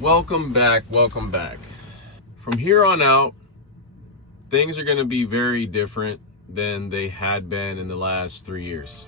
Welcome back. Welcome back. From here on out, things are going to be very different than they had been in the last 3 years.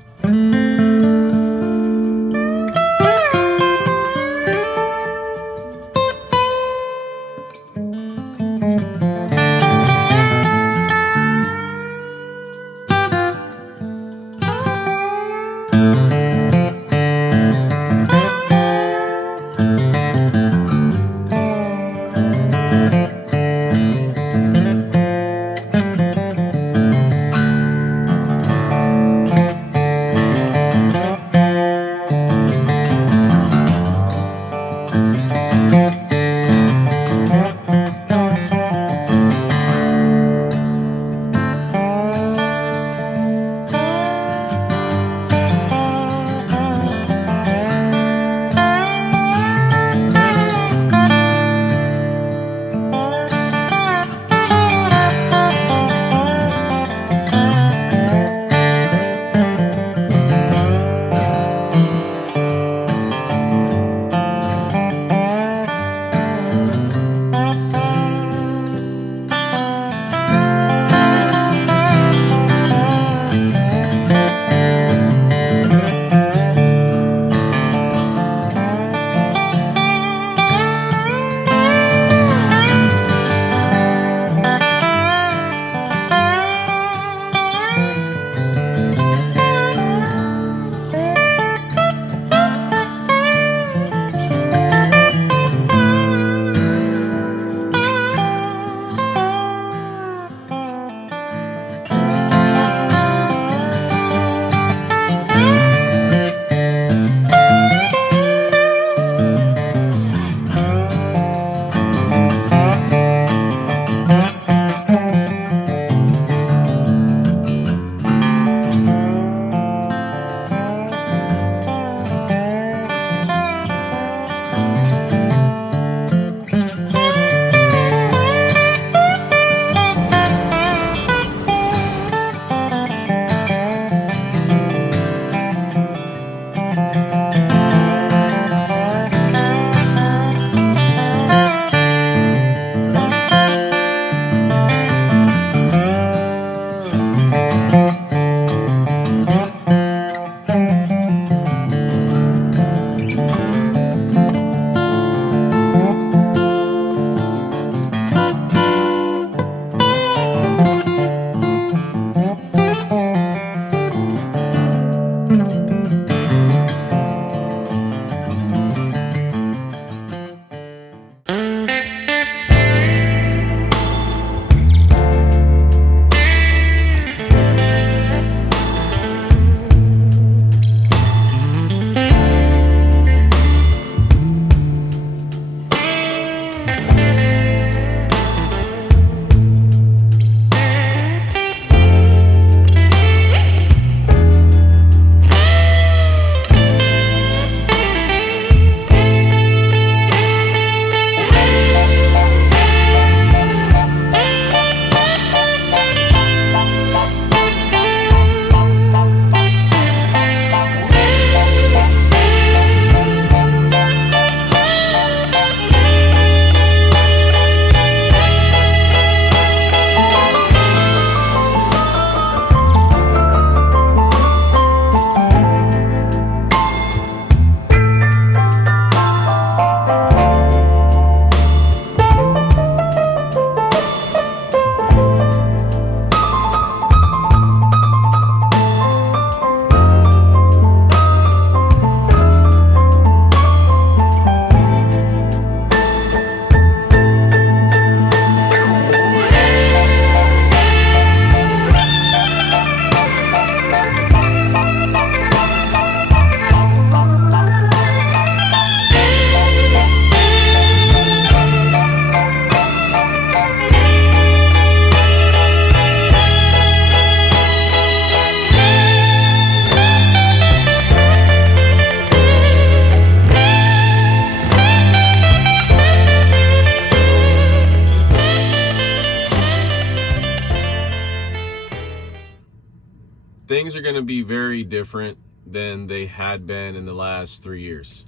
Things are going to be very different than they had been in the last 3 years.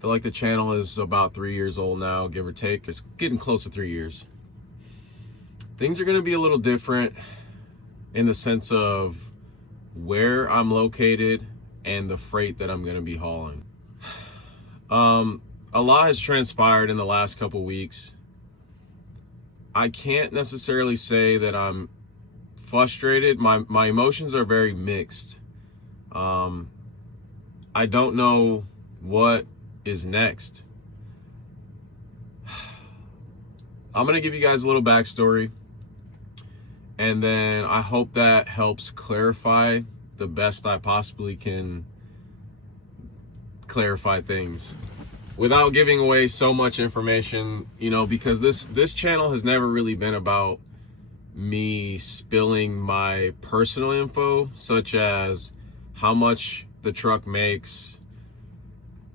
I feel like the channel is about 3 years old now, give or take. It's getting close to 3 years. Things are going to be a little different in the sense of where I'm located and the freight that I'm going to be hauling. A lot has transpired in the last couple weeks. I can't necessarily say that I'm frustrated. My emotions are very mixed. I don't know what is next. I'm going to give you guys a little backstory, and then I hope that helps clarify the best I possibly can clarify things without giving away so much information, because this channel has never really been about me spilling my personal info, such as how much the truck makes.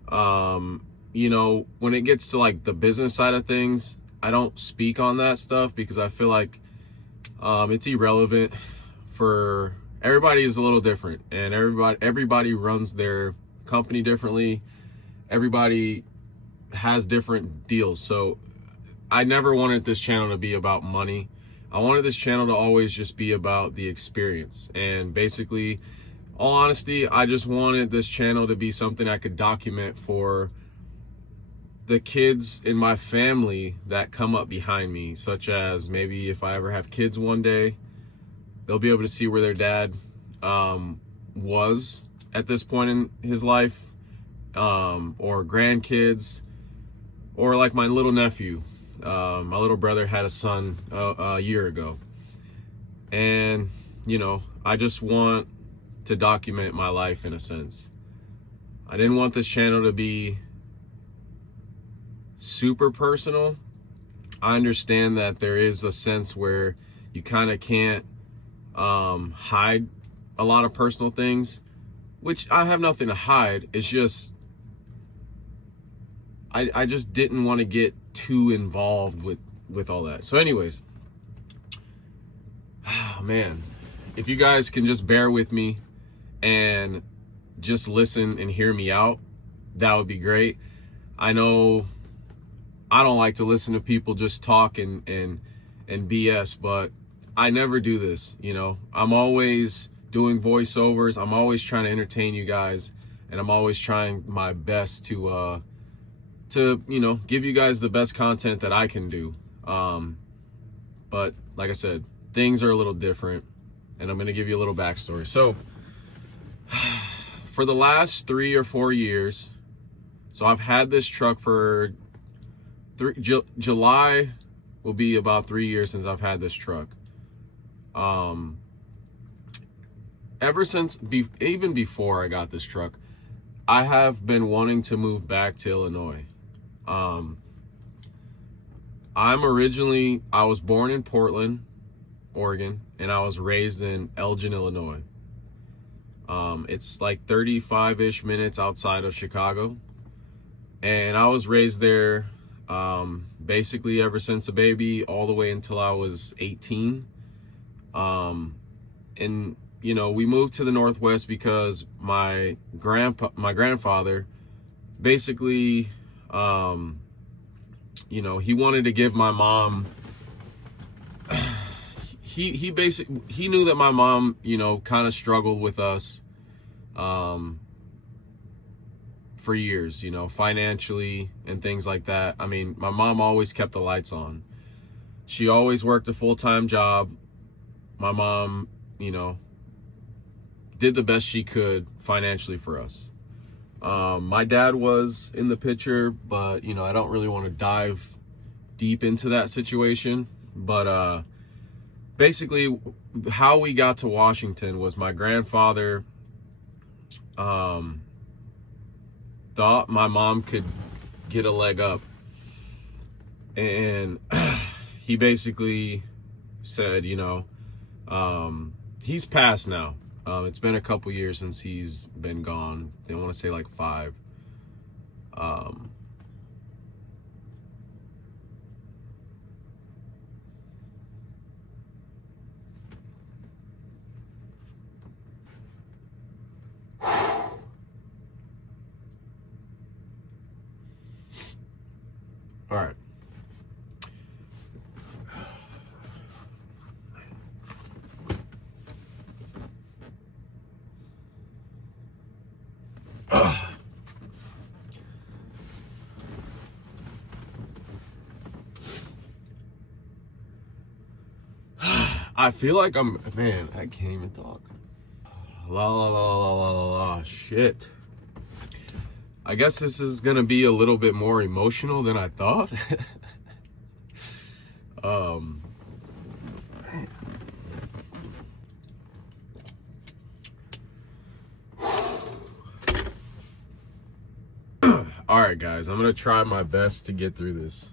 When it gets to like the business side of things, I don't speak on that stuff because I feel like it's irrelevant. For everybody is a little different, and everybody runs their company differently. Everybody has different deals. So I never wanted this channel to be about money. I wanted this channel to always just be about the experience. And basically, all honesty, I just wanted this channel to be something I could document for the kids in my family that come up behind me, such as maybe if I ever have kids one day, they'll be able to see where their dad was at this point in his life, or grandkids, or like my little nephew. My little brother had a son a year ago. And, I just want to document my life in a sense. I didn't want this channel to be super personal. I understand that there is a sense where you kind of can't hide a lot of personal things, which I have nothing to hide. It's just I just didn't want to get too involved with all that. So anyways, man, if you guys can just bear with me and just listen and hear me out, that would be great. I know I don't like to listen to people just talk and BS, but I never do this. I'm always doing voiceovers. I'm always trying to entertain you guys, and I'm always trying my best to give you guys the best content that I can do. But like I said, things are a little different, and I'm going to give you a little backstory. So for the last 3 or 4 years, so I've had this truck for July will be about 3 years since I've had this truck. Ever since, even before I got this truck, I have been wanting to move back to Illinois. I was born in Portland, Oregon, and I was raised in Elgin, Illinois. It's like 35-ish minutes outside of Chicago. And I was raised there basically ever since a baby, all the way until I was 18. And we moved to the Northwest because my grandfather basically he wanted to give my mom he knew that my mom kind of struggled with us for years, financially and things like that. I mean, my mom always kept the lights on. She always worked a full-time job. My mom, did the best she could financially for us. My dad was in the picture, but I don't really want to dive deep into that situation. But basically, how we got to Washington was my grandfather thought my mom could get a leg up, and he basically said, he's passed now. It's been a couple years since he's been gone. I want to say like 5. All right. I feel like man, I can't even talk. La la la la la la la, shit. I guess this is gonna be a little bit more emotional than I thought. All right, guys, I'm gonna try my best to get through this.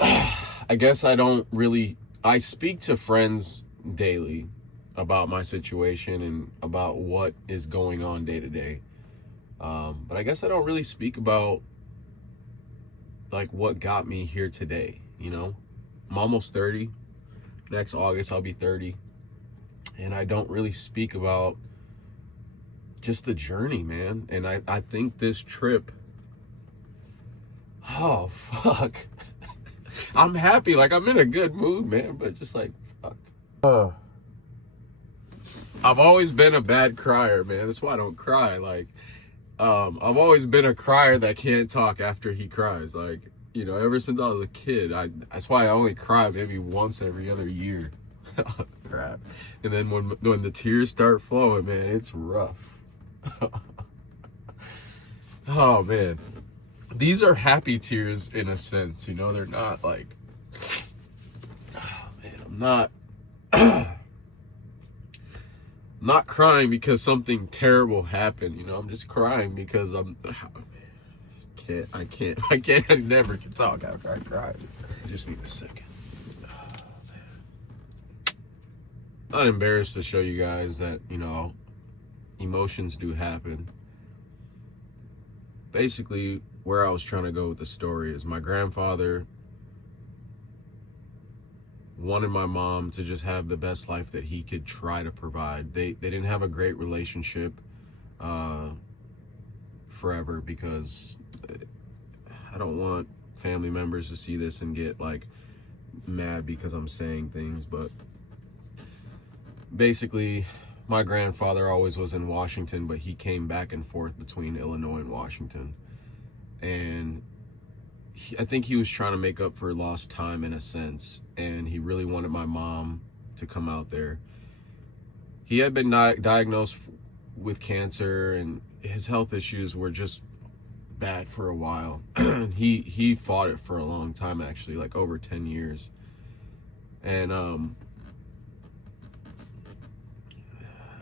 I guess I speak to friends daily about my situation and about what is going on day to day. But I guess I don't really speak about like what got me here today, you know? I'm almost 30. Next August I'll be 30. And I don't really speak about just the journey, man. And I think this trip, oh fuck. I'm happy, like I'm in a good mood, man, but just like fuck. I've always been a bad crier, man. That's why I don't cry. Like, I've always been a crier that can't talk after he cries. Like, you know, ever since I was a kid, that's why I only cry maybe once every other year. Crap. And then when the tears start flowing, man, it's rough. Oh man, these are happy tears in a sense, you know. They're not like, oh man, I'm not crying because something terrible happened, you know. I'm just crying because I never can talk after I cry. I just need a second. Oh, man. Not embarrassed to show you guys that, you know, emotions do happen. Basically, where I was trying to go with the story is my grandfather wanted my mom to just have the best life that he could try to provide. They didn't have a great relationship forever, because I don't want family members to see this and get like mad because I'm saying things, but basically my grandfather always was in Washington, but he came back and forth between Illinois and Washington. And I think he was trying to make up for lost time in a sense. And he really wanted my mom to come out there. He had been diagnosed with cancer, and his health issues were just bad for a while. He fought it for a long time, actually, like over 10 years. And I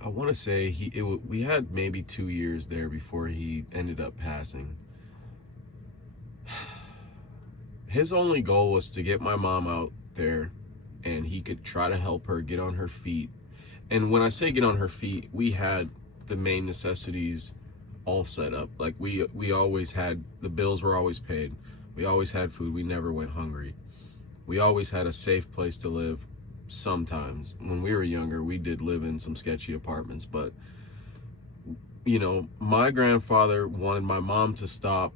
want to say we had maybe 2 years there before he ended up passing. His only goal was to get my mom out there and he could try to help her get on her feet. And when I say get on her feet, we had the main necessities all set up. Like we always had, the bills were always paid. We always had food. We never went hungry. We always had a safe place to live. Sometimes when we were younger, we did live in some sketchy apartments, but you know, my grandfather wanted my mom to stop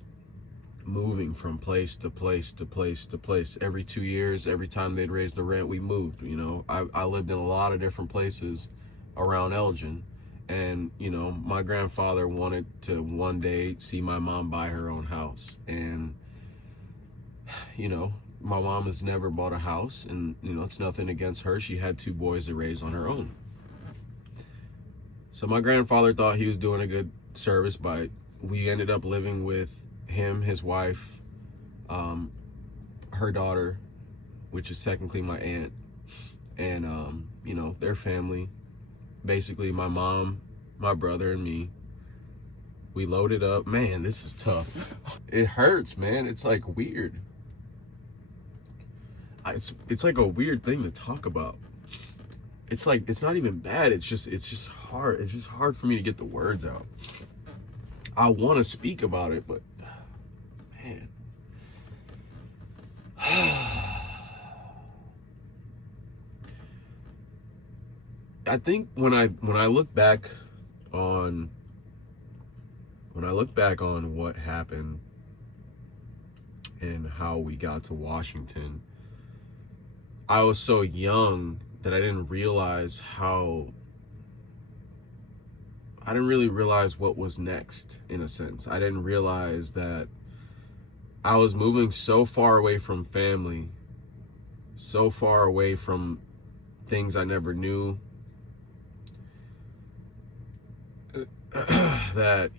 moving from place to place to place to place. Every 2 years, every time they'd raise the rent, we moved. You know, I lived in a lot of different places around Elgin, and you know, my grandfather wanted to one day see my mom buy her own house. And you know, my mom has never bought a house, and you know, it's nothing against her. She had 2 boys to raise on her own. So my grandfather thought he was doing a good service by, we ended up living with him, his wife, her daughter, which is technically my aunt, and you know, their family. Basically my mom, my brother, and me. We loaded up. Man, this is tough. It hurts, man. It's like weird. It's like a weird thing to talk about. It's like, it's not even bad. It's just hard. It's just hard for me to get the words out. I want to speak about it, but man. I think when I look back on what happened, and how we got to Washington. I was so young that I didn't really realize what was next, in a sense. I didn't realize that I was moving so far away from family, so far away from things I never knew, that,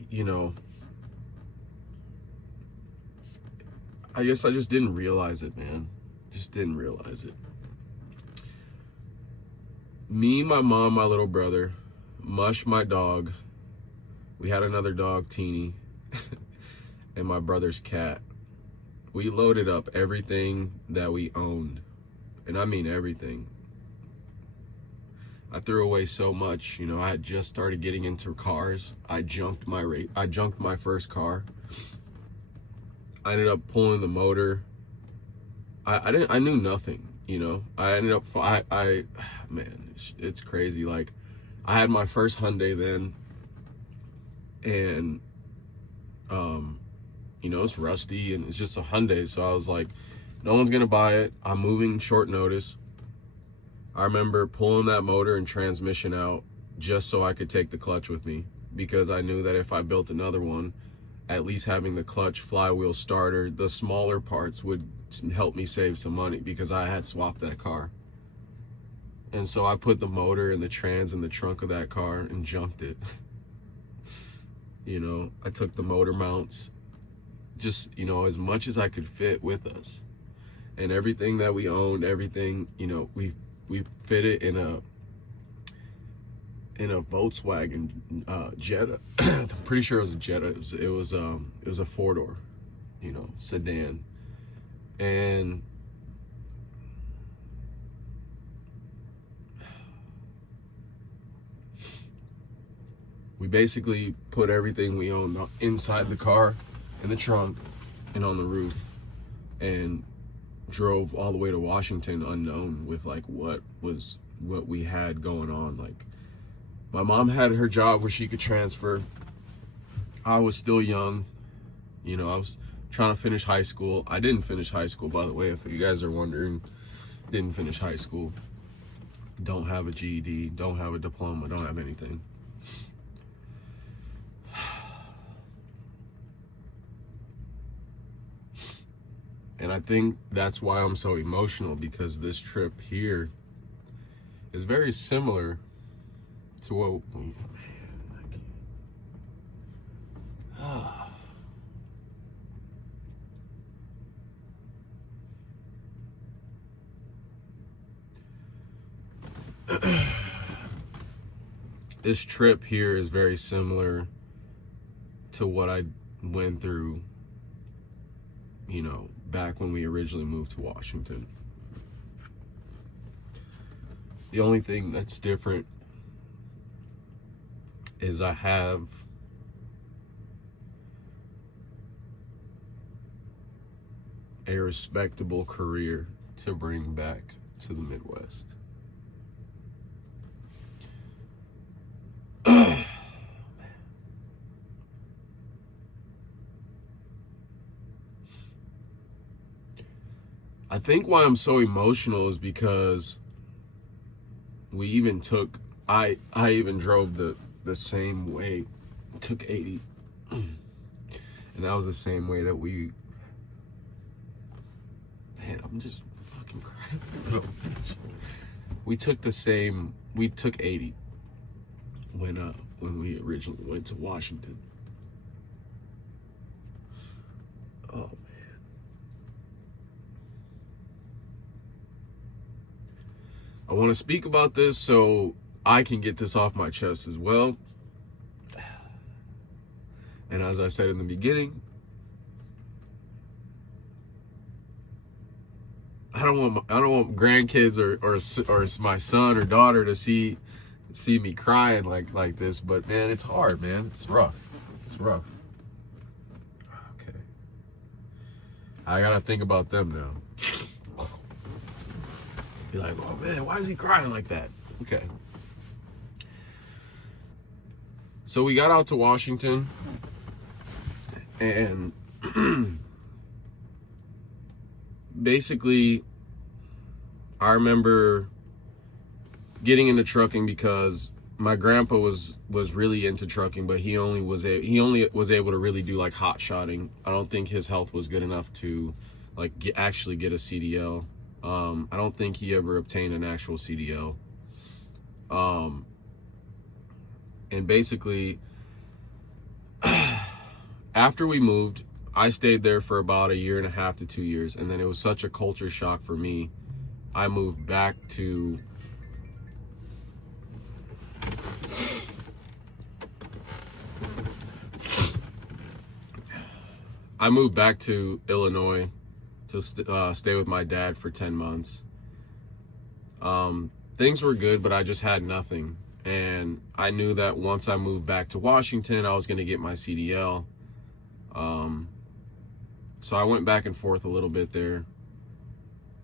I guess I just didn't realize it, man. Just didn't realize it. Me, my mom, my little brother, Mush, my dog. We had another dog, Teeny, and my brother's cat. We loaded up everything that we owned, and I mean everything. I threw away so much. I had just started getting into cars. I junked my first car. I ended up pulling the motor. I knew nothing. I ended up, man, it's crazy. Like, I had my first Hyundai then, and, it's rusty, and it's just a Hyundai. So I was like, no one's going to buy it. I'm moving short notice. I remember pulling that motor and transmission out just so I could take the clutch with me, because I knew that if I built another one, at least having the clutch, flywheel, starter, the smaller parts would help me save some money, because I had swapped that car. And so I put the motor and the trans in the trunk of that car and junked it. I took the motor mounts, just, as much as I could fit with us. And everything that we owned, everything, we fit it in a Volkswagen Jetta. I'm pretty sure it was a Jetta. It was a 4-door, sedan. And we basically put everything we owned inside the car, in the trunk, and on the roof, and drove all the way to Washington unknown with like what we had going on. Like, my mom had her job where she could transfer. I was still young. I was trying to finish high school. I didn't finish high school, by the way, if you guys are wondering. Didn't finish high school. Don't have a GED. Don't have a diploma. Don't have anything. And I think that's why I'm so emotional, because this trip here is very similar to what, man, this trip here is very similar to what I went through, back when we originally moved to Washington. The only thing that's different is I have a respectable career to bring back to the Midwest. I think why I'm so emotional is because we even took, I even drove the same way, took 80. And that was the same way that we, man, I'm just fucking crying. We took 80 when we originally went to Washington. Oh, man. I want to speak about this so I can get this off my chest as well. And as I said in the beginning, I don't want grandkids or my son or daughter to see me crying like this. But man, it's hard, man. It's rough. It's rough. Okay. I gotta think about them now. Be like, oh man, why is he crying like that? Okay. So we got out to Washington, and basically, I remember getting into trucking because my grandpa was really into trucking, but he only was able to really do like hot shotting. I don't think his health was good enough to like actually get a CDL. I don't think he ever obtained an actual CDL. And basically, after we moved, I stayed there for about 1.5 to 2 years, and then it was such a culture shock for me. I moved back to Illinois to stay with my dad for 10 months. Things were good, but I just had nothing. And I knew that once I moved back to Washington, I was going to get my CDL. So I went back and forth a little bit there.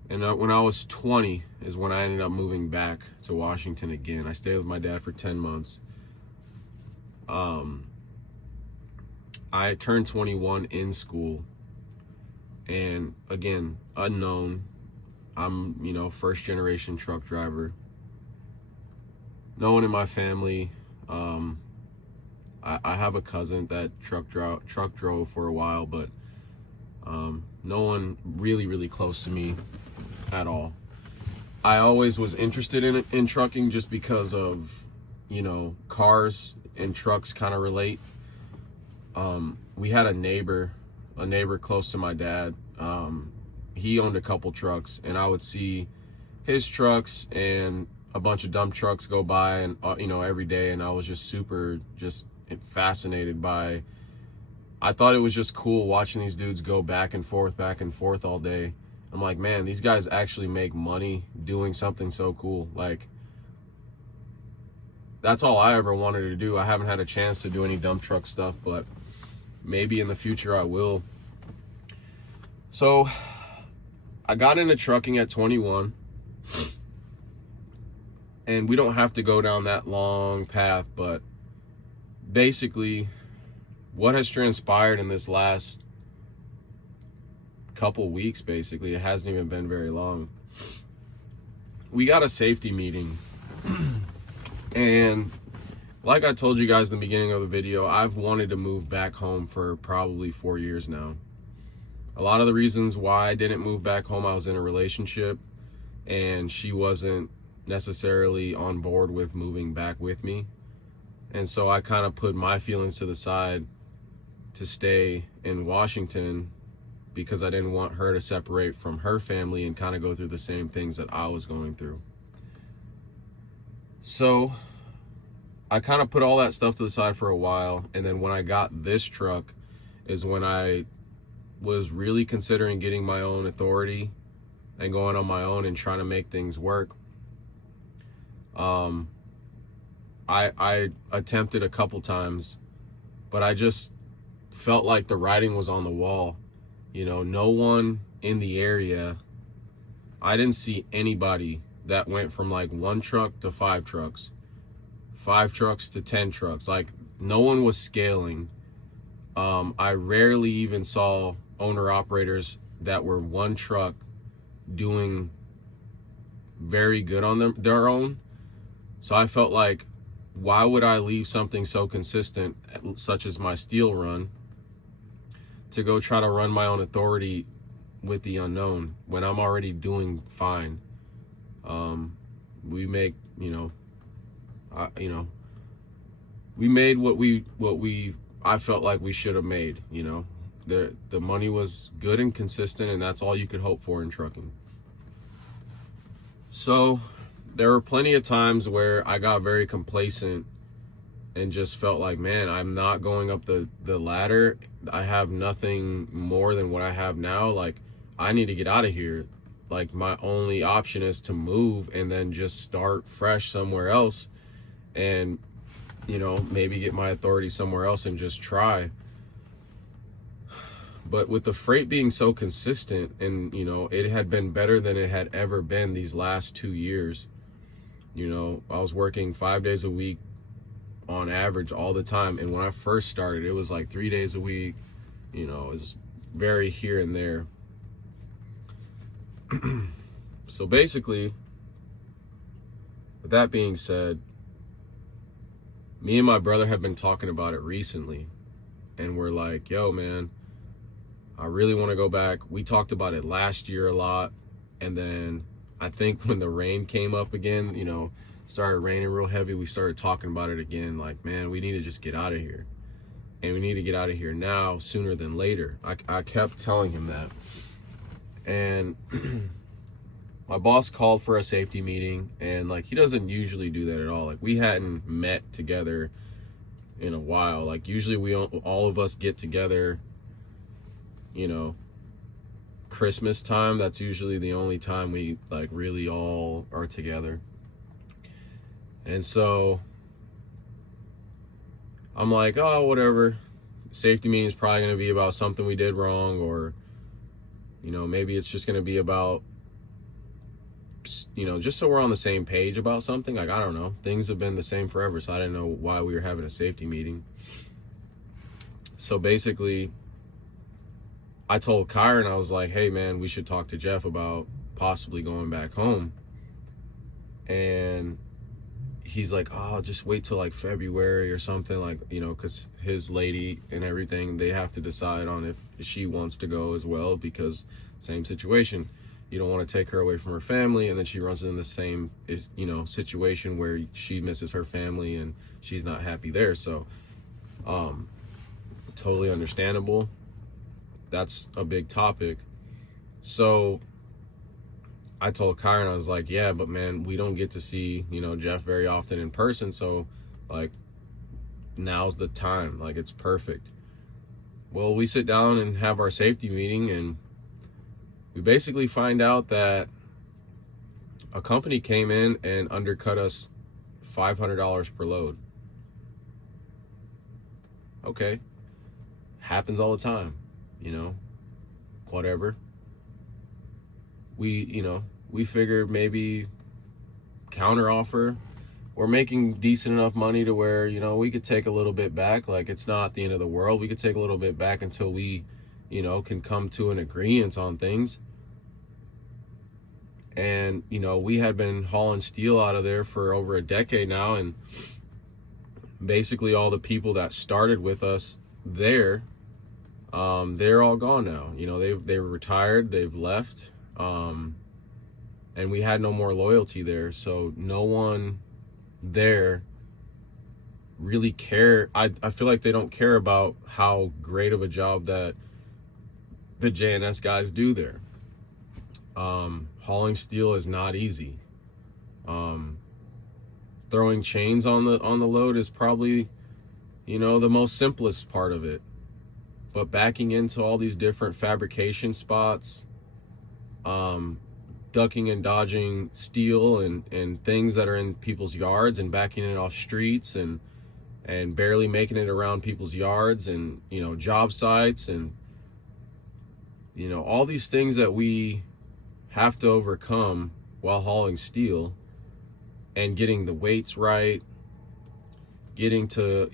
And when I was 20 is when I ended up moving back to Washington again. I stayed with my dad for 10 months. I turned 21 in school. And again, unknown. I'm, first generation truck driver. No one in my family. I have a cousin that truck drove for a while, but no one really close to me at all. I always was interested in trucking just because of, cars and trucks kind of relate. We had a neighbor close to my dad. He owned a couple trucks, and I would see his trucks and a bunch of dump trucks go by, and every day, and I was just super fascinated by. I thought it was just cool watching these dudes go back and forth all day. I'm like, man, these guys actually make money doing something so cool. Like, that's all I ever wanted to do. I haven't had a chance to do any dump truck stuff, but maybe in the future I will. So I got into trucking at 21, and we don't have to go down that long path, but basically what has transpired in this last couple weeks, basically, it hasn't even been very long. We got a safety meeting, and like I told you guys in the beginning of the video, I've wanted to move back home for probably 4 years now. A lot of the reasons why I didn't move back home, I was in a relationship, and she wasn't necessarily on board with moving back with me. And so I kind of put my feelings to the side to stay in Washington because I didn't want her to separate from her family and kind of go through the same things that I was going through. So I kind of put all that stuff to the side for a while, and then when I got this truck is when I was really considering getting my own authority and going on my own and trying to make things work. I attempted a couple times, but I just felt like the writing was on the wall. No one in the area, I didn't see anybody that went from like 1 truck to 5 trucks, 5 trucks to 10 trucks. Like, no one was scaling. I rarely even saw owner operators that were 1 truck doing very good on their own. So I felt like, why would I leave something so consistent, such as my steel run, to go try to run my own authority with the unknown when I'm already doing fine? We make, we made what I felt like we should have made. The money was good and consistent, and that's all you could hope for in trucking. So there were plenty of times where I got very complacent and just felt like, man, I'm not going up the ladder. I have nothing more than what I have now. Like, I need to get out of here. Like, my only option is to move and then just start fresh somewhere else and, maybe get my authority somewhere else and just try. But with the freight being so consistent, and, it had been better than it had ever been these last 2 years. I was working 5 days a week on average all the time. And when I first started, it was like 3 days a week. It was very here and there. So basically, with that being said, me and my brother have been talking about it recently, and we're like, yo, man, I really want to go back. We talked about it last year a lot, and then I think when the rain came up again, started raining real heavy, we started talking about it again, like, man, we need to just get out of here. And we need to get out of here now, sooner than later. I kept telling him that. And my boss called for a safety meeting, and like, he doesn't usually do that at all. Like, we hadn't met together in a while. Like, usually we all of us get together, Christmas time. That's usually the only time we like really all are together. And so I'm like, oh, whatever. Safety meeting is probably going to be about something we did wrong, or maybe it's just going to be about, just so we're on the same page about something. Like, I don't know. Things have been the same forever, so I didn't know why we were having a safety meeting. So basically, I told Kyron, I was like, hey, man, we should talk to Jeff about possibly going back home. And he's like, oh, just wait till like February or something, like, because his lady and everything, they have to decide on if she wants to go as well, because same situation. You don't want to take her away from her family, and then she runs into the same, situation where she misses her family and she's not happy there. So, totally understandable. That's a big topic. So I told Kyron, I was like, yeah, but man, we don't get to see, Jeff very often in person. So like, now's the time. Like, it's perfect. Well, we sit down and have our safety meeting, and we basically find out that a company came in and undercut us $500 per load. Okay. Happens all the time, whatever. We figured maybe counter offer. We're making decent enough money to where, we could take a little bit back. Like, it's not the end of the world. We could take a little bit back until we, can come to an agreement on things. And, we had been hauling steel out of there for over a decade now. And basically all the people that started with us there, they're all gone now. They retired, they've left. And we had no more loyalty there. So no one there really care. I feel like they don't care about how great of a job that the JNS guys do there. Hauling steel is not easy. Throwing chains on the load is probably, the most simplest part of it. But backing into all these different fabrication spots, ducking and dodging steel and things that are in people's yards, and backing it off streets, and barely making it around people's yards, and job sites, and all these things that we have to overcome while hauling steel, and getting the weights right, getting to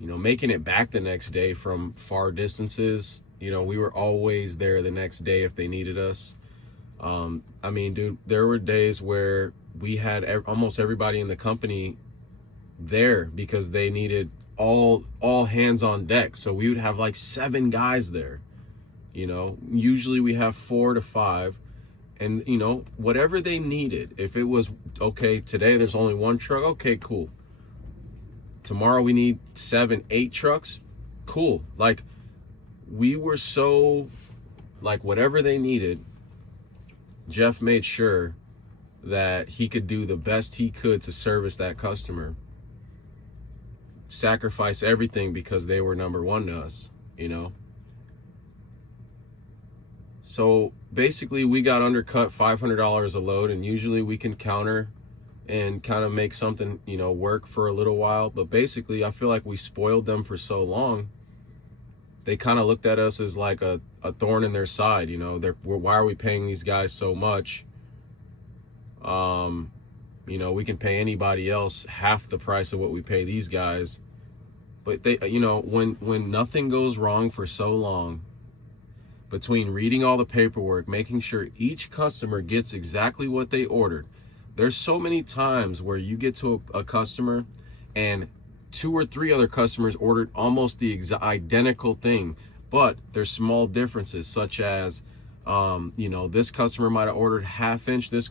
making it back the next day from far distances. We were always there the next day if they needed us. I mean, dude, there were days where we had almost everybody in the company there because they needed all hands on deck. So we would have like 7 guys there. Usually we have 4 to 5, and whatever they needed. If it was, okay, today there's only 1 truck, okay, cool. Tomorrow we need 7, 8 trucks, cool. Like, we were so, like, whatever they needed, Jeff made sure that he could do the best he could to service that customer. Sacrifice everything because they were number one to us, So basically we got undercut $500 a load, and usually we can counter and kind of make something, work for a little while. But basically I feel like we spoiled them for so long. They kind of looked at us as like a thorn in their side. Why are we paying these guys so much? We can pay anybody else half the price of what we pay these guys. But they, when nothing goes wrong for so long, between reading all the paperwork, making sure each customer gets exactly what they ordered. There's so many times where you get to a customer and 2 or 3 other customers ordered almost the identical thing, but there's small differences, such as this customer might have ordered 1/2 inch, this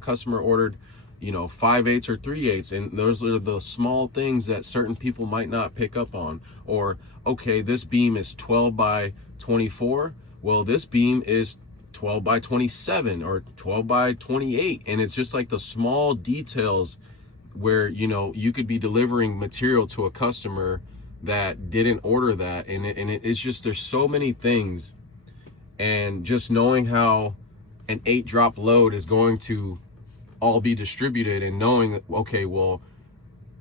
customer ordered 5/8 or 3/8, and those are the small things that certain people might not pick up on. Or, okay, this beam is 12 by 24, well, this beam is 12 by 27 or 12 by 28, and it's just like the small details where you could be delivering material to a customer that didn't order that, and it's just, there's so many things. And just knowing how an 8-drop load is going to all be distributed, and knowing that, okay, well,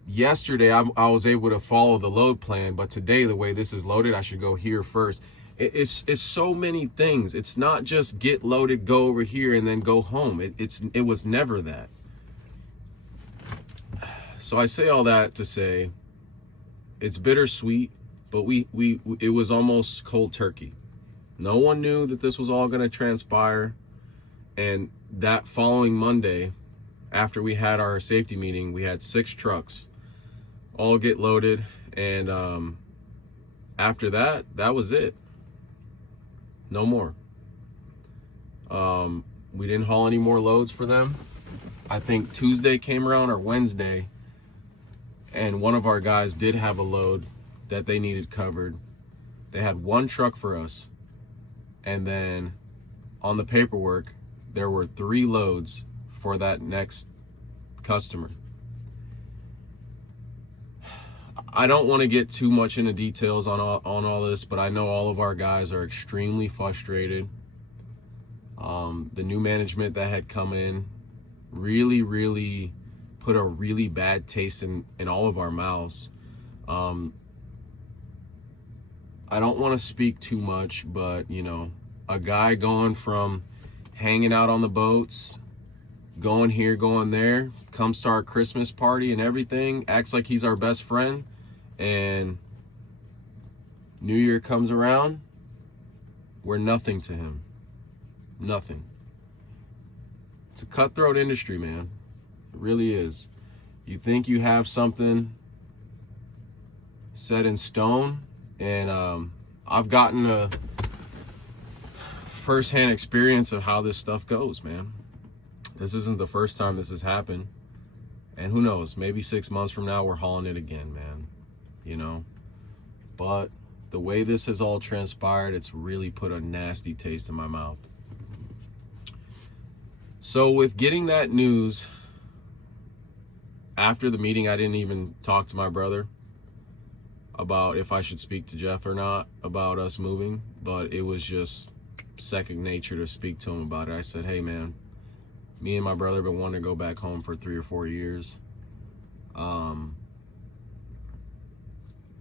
yesterday I was able to follow the load plan, but today the way this is loaded, I should go here first. It's so many things. It's not just get loaded, go over here, and then go home. It was never that. So I say all that to say it's bittersweet, but it was almost cold turkey. No one knew that this was all going to transpire. And that following Monday, after we had our safety meeting, we had 6 trucks all get loaded. And after that, that was it. No more. We didn't haul any more loads for them. I think Tuesday came around, or Wednesday, and one of our guys did have a load that they needed covered. They had 1 truck for us. And then on the paperwork, there were 3 loads for that next customer. I don't want to get too much into details on all this, but I know all of our guys are extremely frustrated. The new management that had come in really put a really bad taste in all of our mouths. I don't want to speak too much, but a guy going from hanging out on the boats, going here, going there, comes to our Christmas party and everything, acts like he's our best friend, and New Year comes around, we're nothing to him. Nothing. It's a cutthroat industry, man. It really is. You think you have something set in stone, and I've gotten a first-hand experience of how this stuff goes, man. This isn't the first time this has happened, and who knows, maybe 6 months from now we're hauling it again, man. But the way this has all transpired, it's really put a nasty taste in my mouth. So with getting that news after the meeting, I didn't even talk to my brother about if I should speak to Jeff or not about us moving, but it was just second nature to speak to him about it. I said, hey man, me and my brother have been wanting to go back home for 3 or 4 years.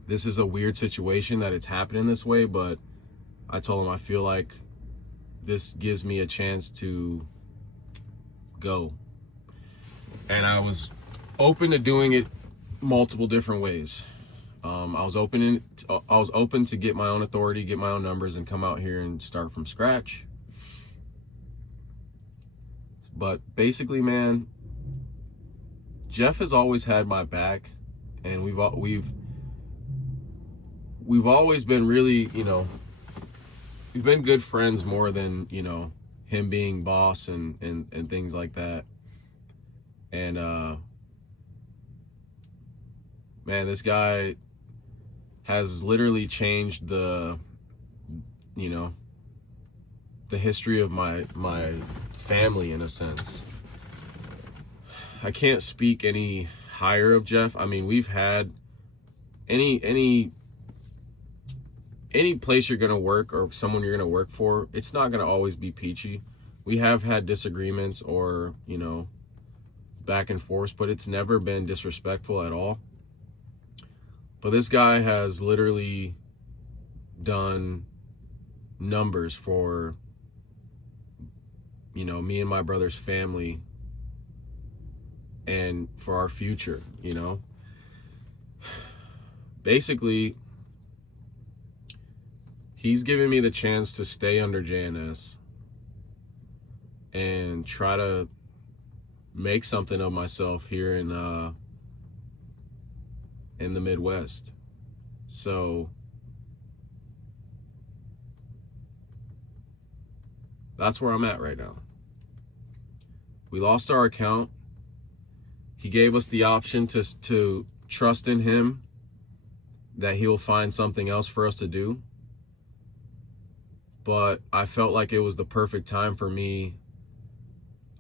This is a weird situation that it's happening this way, but I told him I feel like this gives me a chance to go. And I was open to doing it multiple different ways. I was open to get my own authority, get my own numbers, and come out here and start from scratch. But basically, man, Jeff has always had my back, and we've always been really, we've been good friends more than, him being boss and things like that. And man, this guy has literally changed the history of my family in a sense. I can't speak any higher of Jeff. I mean, we've had any place you're gonna work or someone you're gonna work for, it's not gonna always be peachy. We have had disagreements or back and forth, but it's never been disrespectful at all. But this guy has literally done numbers for me and my brother's family and for our future. Basically, he's given me the chance to stay under JNS and try to make something of myself here in the Midwest. So that's where I'm at right now. We lost our account. He gave us the option to trust in him that he'll find something else for us to do. But I felt like it was the perfect time for me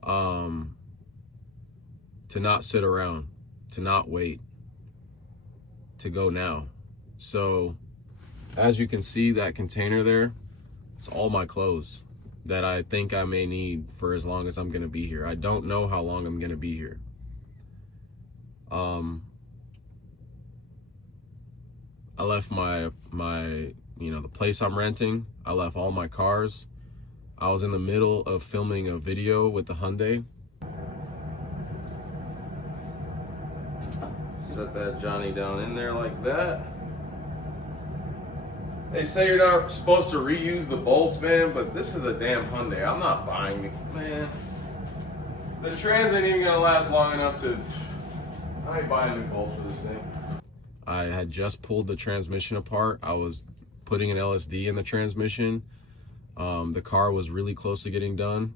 to not sit around, to not wait, to go now. So as you can see, that container there, it's all my clothes that I think I may need for as long as I'm gonna be here. I don't know how long I'm gonna be here. I left my the place I'm renting. I left all my cars. I was in the middle of filming a video with the Hyundai. Set that Johnny down in there like that. They say you're not supposed to reuse the bolts, man, but this is a damn Hyundai. I'm not buying it, man. The trans ain't even gonna last long enough to... I ain't buying new bolts for this thing. I had just pulled the transmission apart. I was putting an LSD in the transmission. The car was really close to getting done,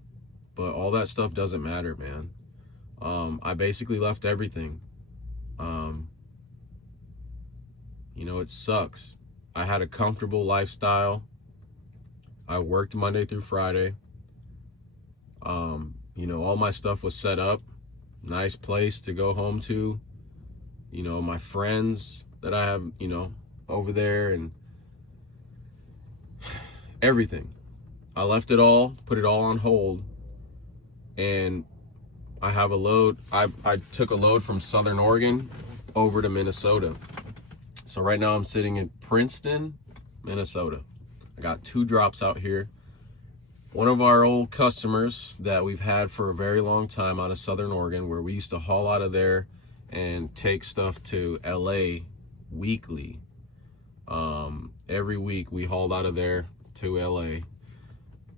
but all that stuff doesn't matter, man. I basically left everything. It sucks. I had a comfortable lifestyle. I worked Monday through Friday. All my stuff was set up. Nice place to go home to. My friends that I have, over there, and everything. I left it all, put it all on hold, and I have a load. I took a load from Southern Oregon over to Minnesota. So right now I'm sitting in Princeton, Minnesota. I got 2 drops out here. One of our old customers that we've had for a very long time out of Southern Oregon, where we used to haul out of there and take stuff to LA weekly. Every week we hauled out of there to LA,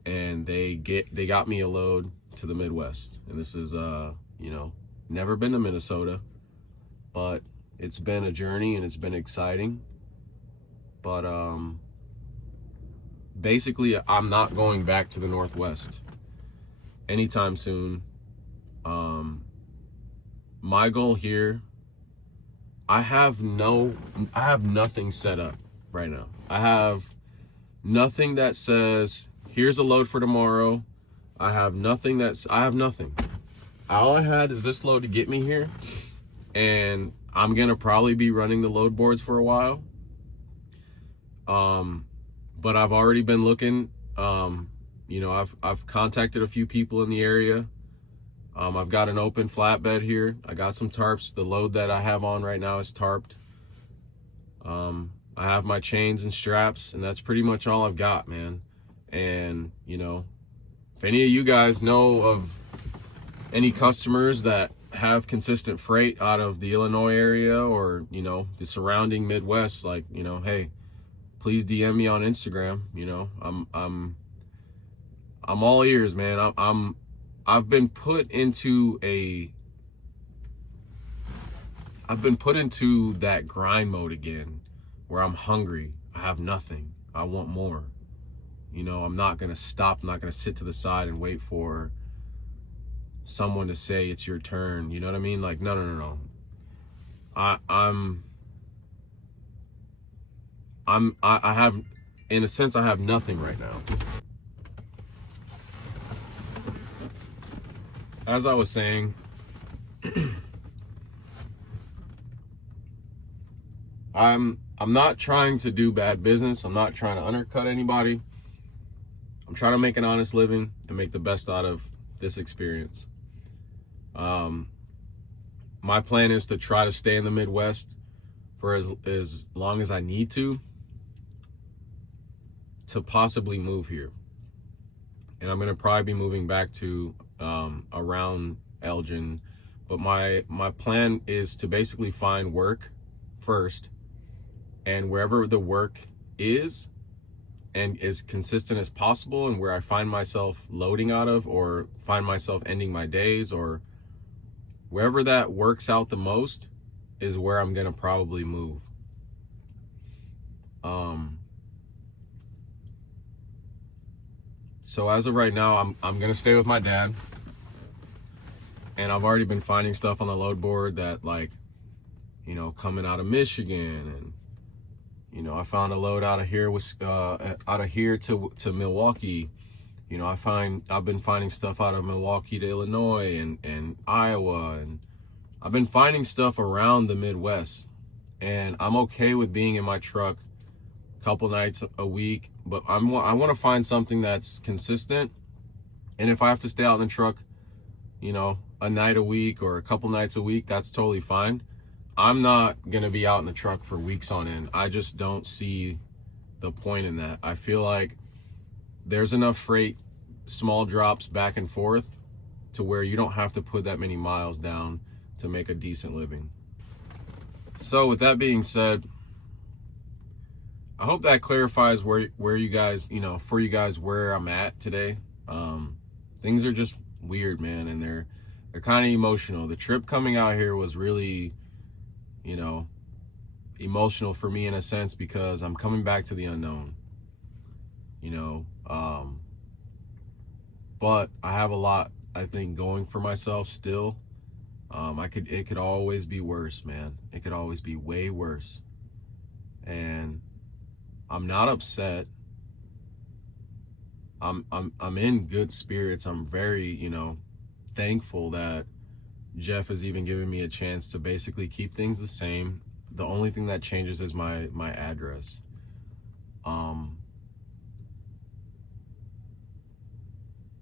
and they got me a load to the Midwest. And this is never been to Minnesota, but it's been a journey and it's been exciting. But basically I'm not going back to the Northwest anytime soon. My goal here, I have nothing set up right now. I have nothing that says, here's a load for tomorrow. I have nothing. All I had is this load to get me here, and I'm gonna probably be running the load boards for a while. But I've already been looking. I've contacted a few people in the area. I've got an open flatbed here. I got some tarps. The load that I have on right now is tarped. I have my chains and straps, and that's pretty much all I've got, man. And, if any of you guys know of any customers that have consistent freight out of the Illinois area or, the surrounding Midwest, hey, please DM me on Instagram. I'm all ears, man. I've been put into that grind mode again, where I'm hungry. I have nothing. I want more. I'm not gonna stop. I'm not gonna sit to the side and wait for someone to say it's your turn. You know what I mean? Like, no. I have, in a sense, I have nothing right now. As I was saying, I'm not trying to do bad business. I'm not trying to undercut anybody. I'm trying to make an honest living and make the best out of this experience. My plan is to try to stay in the Midwest for as long as I need to possibly move here. And I'm going to probably be moving back to around Elgin. But my plan is to basically find work first. And wherever the work is, and as consistent as possible, and where I find myself loading out of, or find myself ending my days, or wherever that works out the most is where I'm gonna probably move. So as of right now, I'm gonna stay with my dad, and I've already been finding stuff on the load board that, like, you know, coming out of Michigan, and you know, I found a load out of here to Milwaukee. You know, I've been finding stuff out of Milwaukee to Illinois and Iowa, and I've been finding stuff around the Midwest. And I'm okay with being in my truck a couple nights a week, but I want to find something that's consistent. And if I have to stay out in the truck, you know, a night a week or a couple nights a week, that's totally fine. I'm not going to be out in the truck for weeks on end. I just don't see the point in that. I feel like there's enough freight, small drops back and forth, to where you don't have to put that many miles down to make a decent living. So with that being said, I hope that clarifies where you guys, you know, for you guys, where I'm at today. Things are just weird, man, and they're kind of emotional. The trip coming out here was really, you know, emotional for me in a sense, because I'm coming back to the unknown, you know. But I have a lot, I think, going for myself still. It could always be worse, man. It could always be way worse. And I'm not upset. I'm in good spirits. I'm very, you know, thankful that Jeff has even given me a chance to basically keep things the same. The only thing that changes is my address.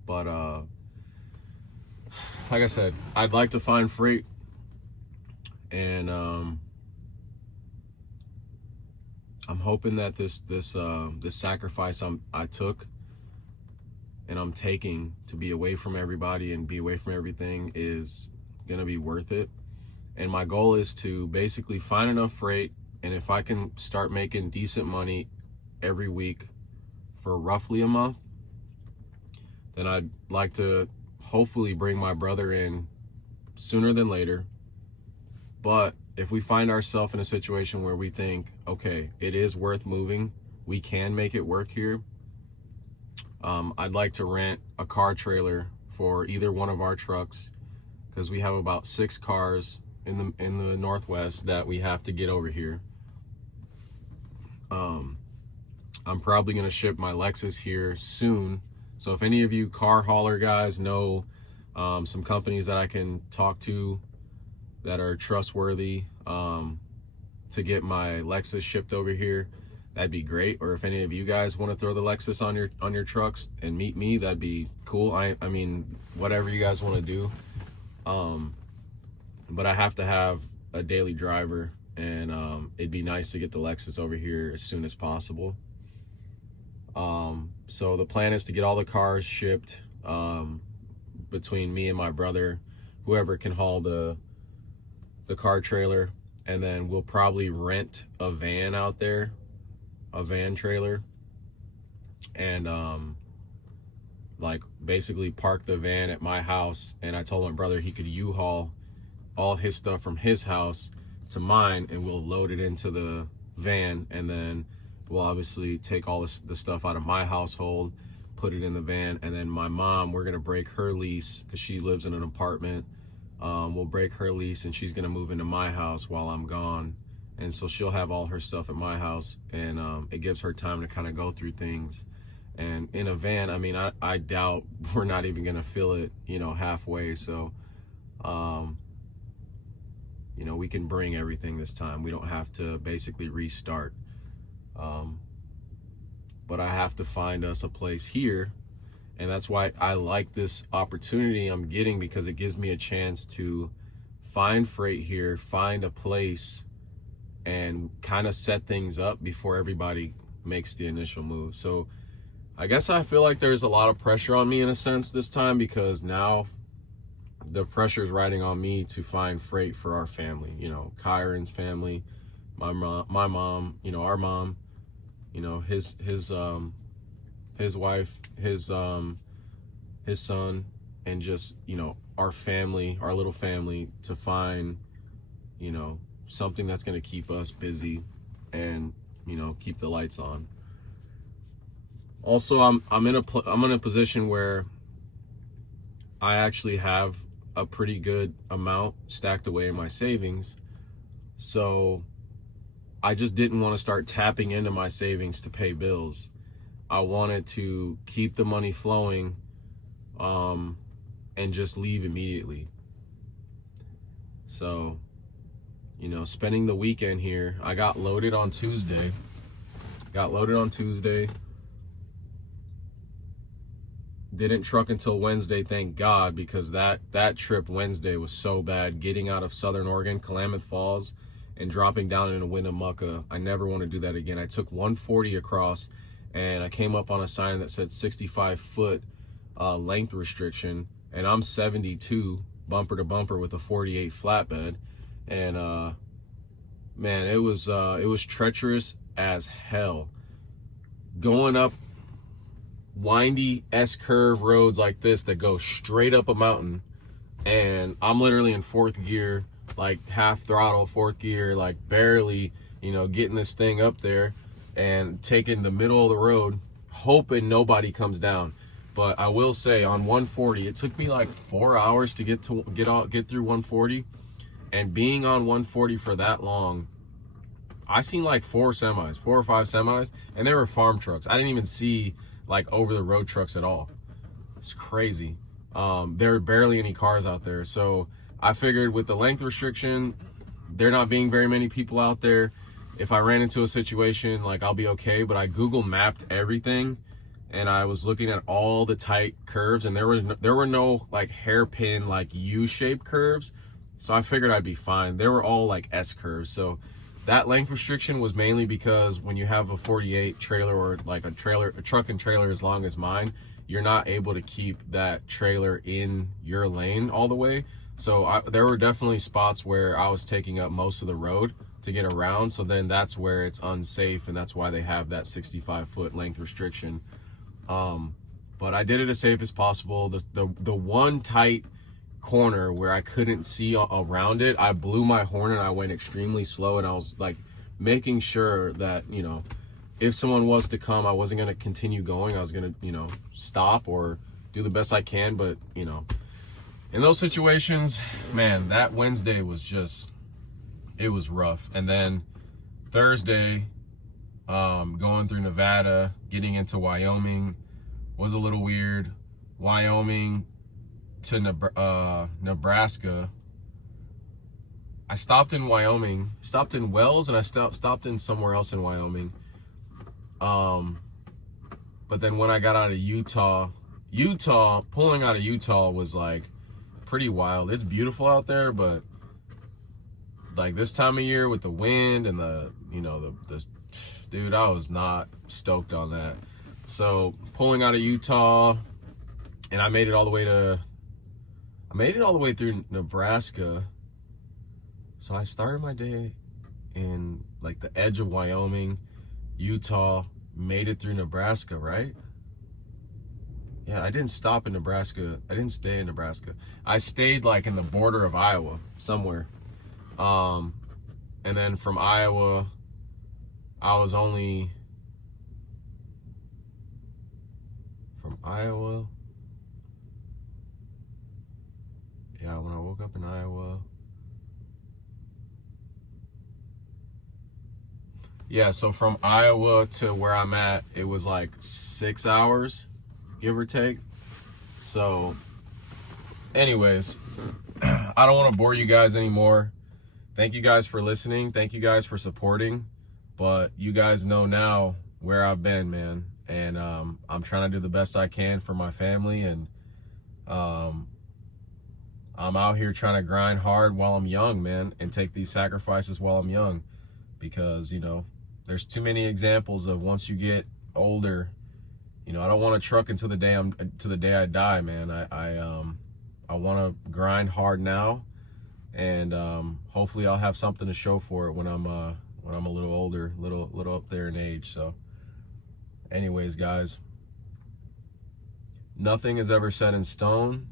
But like I said, I'd like to find freight, and I'm hoping that this sacrifice I took and I'm taking to be away from everybody and be away from everything is gonna be worth it. And my goal is to basically find enough freight, and if I can start making decent money every week for roughly a month, then I'd like to hopefully bring my brother in sooner than later. But if we find ourselves in a situation where we think, okay, it is worth moving, we can make it work here, I'd like to rent a car trailer for either one of our trucks, because we have about 6 cars in the Northwest that we have to get over here. I'm probably going to ship my Lexus here soon. So if any of you car hauler guys know some companies that I can talk to that are trustworthy to get my Lexus shipped over here, that'd be great. Or if any of you guys want to throw the Lexus on your trucks and meet me, that'd be cool. I mean, whatever you guys want to do. But I have to have a daily driver, and it'd be nice to get the Lexus over here as soon as possible. So the plan is to get all the cars shipped between me and my brother, whoever can haul the car trailer, and then we'll probably rent a van out there, a van trailer, and like basically park the van at my house. And I told my brother he could U-Haul all his stuff from his house to mine, and we'll load it into the van, and then we'll obviously take all the stuff out of my household, put it in the van, and then my mom, we're gonna break her lease because she lives in an apartment. We'll break her lease, and she's gonna move into my house while I'm gone, and so she'll have all her stuff at my house, and it gives her time to kind of go through things. And in a van, I mean, I doubt we're not even gonna fill it, you know, halfway. So you know, we can bring everything this time. We don't have to basically restart. But I have to find us a place here, and that's why I like this opportunity I'm getting, because it gives me a chance to find freight here, find a place, and kind of set things up before everybody makes the initial move. So I guess I feel like there's a lot of pressure on me in a sense this time, because now the pressure is riding on me to find freight for our family, you know, Kyron's family, my mom, you know, our mom, you know, his wife, his son, and just, you know, our family, our little family, to find, you know, something that's going to keep us busy and, you know, keep the lights on. Also, I'm in a position where I actually have a pretty good amount stacked away in my savings. So I just didn't want to start tapping into my savings to pay bills. I wanted to keep the money flowing, and just leave immediately. So, you know, spending the weekend here, I got loaded on Tuesday. Didn't truck until Wednesday, thank God, because that trip Wednesday was so bad. Getting out of Southern Oregon, Klamath Falls, and dropping down into Winnemucca. I never want to do that again. I took 140 across, and I came up on a sign that said 65-foot length restriction, and I'm 72 bumper to bumper with a 48 flatbed, and man, it was treacherous as hell. Going up windy S-curve roads like this that go straight up a mountain, and I'm literally in fourth gear, like half throttle, fourth gear, like barely, you know, getting this thing up there and taking the middle of the road, hoping nobody comes down. But I will say, on 140, it took me like 4 hours to get through 140, and being on 140 for that long, I seen like 4 or 5 semis, and they were farm trucks. I didn't even see like over the road trucks at all. It's crazy. There are barely any cars out there. So I figured with the length restriction, there not being very many people out there, if I ran into a situation, like, I'll be okay. But I Google mapped everything, and I was looking at all the tight curves, and there were no like hairpin, like U-shaped curves. So I figured I'd be fine. They were all like S curves. So that length restriction was mainly because when you have a 48 trailer, or like a truck and trailer as long as mine, you're not able to keep that trailer in your lane all the way. So there were definitely spots where I was taking up most of the road to get around. So then that's where it's unsafe, and that's why they have that 65-foot length restriction. But I did it as safe as possible. The one tight corner where I couldn't see around it, I blew my horn and I went extremely slow, and I was like making sure that, you know, if someone was to come, I wasn't going to continue going. I was going to, you know, stop or do the best I can. But, you know, in those situations, man, that Wednesday was just, it was rough. And then Thursday, going through Nevada, getting into Wyoming was a little weird. Wyoming to Nebraska. I stopped in Wyoming, stopped in Wells, and I stopped in somewhere else in Wyoming. But then when I got out of Utah, pulling out of Utah was like pretty wild. It's beautiful out there, but like this time of year with the wind and the, you know, the dude, I was not stoked on that. So pulling out of Utah, and I made it all the way through Nebraska. So I started my day in like the edge of Wyoming, Utah, made it through Nebraska, right? Yeah, I didn't stop in Nebraska. I didn't stay in Nebraska. I stayed like in the border of Iowa somewhere. And then from Iowa, I was only from Iowa. Yeah, when I woke up in Iowa. Yeah, so from Iowa to where I'm at, it was like 6 hours, give or take. So, anyways, I don't want to bore you guys anymore. Thank you guys for listening. Thank you guys for supporting. But you guys know now where I've been, man. And I'm trying to do the best I can for my family. And I'm out here trying to grind hard while I'm young, man. And take these sacrifices while I'm young. Because, you know, there's too many examples of once you get older, you know, I don't want to truck until the day I die, man. I want to grind hard now, and hopefully I'll have something to show for it when I'm a little older, little up there in age. So anyways, guys, nothing is ever set in stone.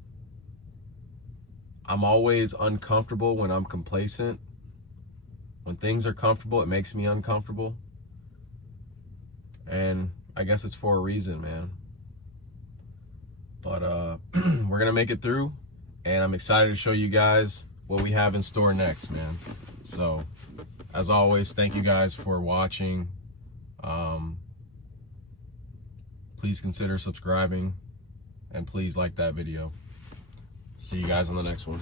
I'm always uncomfortable when I'm complacent. When things are comfortable, it makes me uncomfortable. And I guess it's for a reason, man. But we're gonna make it through, and I'm excited to show you guys what we have in store next, man. So, as always, thank you guys for watching. Please consider subscribing, and please like that video. See you guys on the next one.